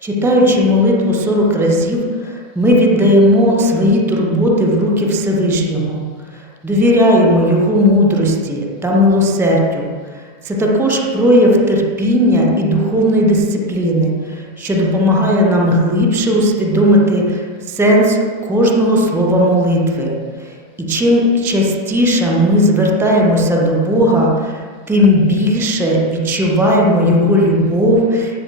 Читаючи молитву 40 разів, ми віддаємо свої турботи в руки Всевишнього, довіряємо Його мудрості та милосердю. Це також прояв терпіння і духовної дисципліни, що допомагає нам глибше усвідомити сенс кожного слова молитви. І чим частіше ми звертаємося до Бога, тим більше відчуваємо Його любов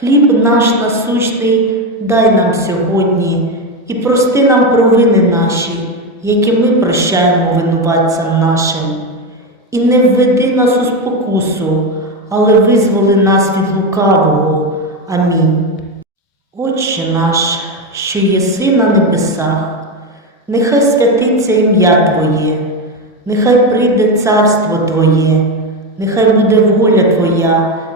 Хліб наш насущний дай нам сьогодні і прости нам провини наші, які ми прощаємо винуватцям нашим. І не введи нас у спокусу, але визволи нас від лукавого. Амінь. Отче наш, що єси на небесах, нехай святиться ім'я Твоє, нехай прийде царство Твоє, нехай буде воля Твоя,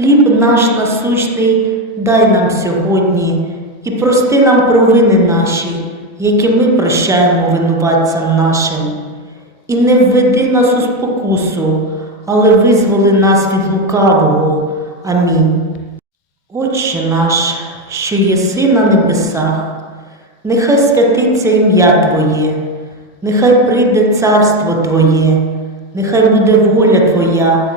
Хліб наш насущний дай нам сьогодні і прости нам провини наші, які ми прощаємо винуватцям нашим. І не введи нас у спокусу, але визволи нас від лукавого. Амінь. Отче наш, що єси на небесах, нехай святиться ім'я Твоє, нехай прийде царство Твоє, нехай буде воля Твоя,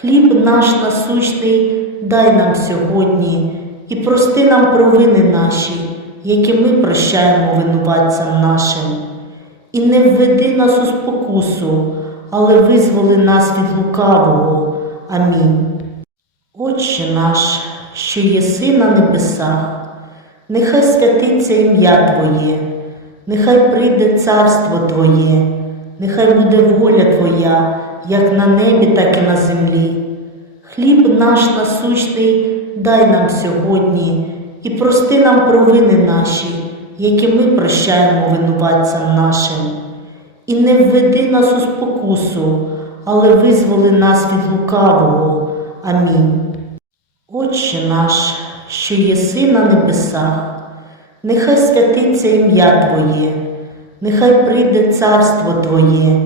Хліб наш насущний дай нам сьогодні і прости нам провини наші, які ми прощаємо винуватцям нашим. І не введи нас у спокусу, але визволи нас від лукавого. Амінь. Отче наш, що єси на небесах, нехай святиться ім'я Твоє, нехай прийде царство Твоє, нехай буде воля Твоя, як на небі, так і на землі. Хліб наш насущний дай нам сьогодні і прости нам провини наші, які ми прощаємо винуватцям нашим. І не введи нас у спокусу, але визволи нас від лукавого. Амінь. Отче наш, що єси на небесах, нехай святиться ім'я Твоє, нехай прийде царство Твоє,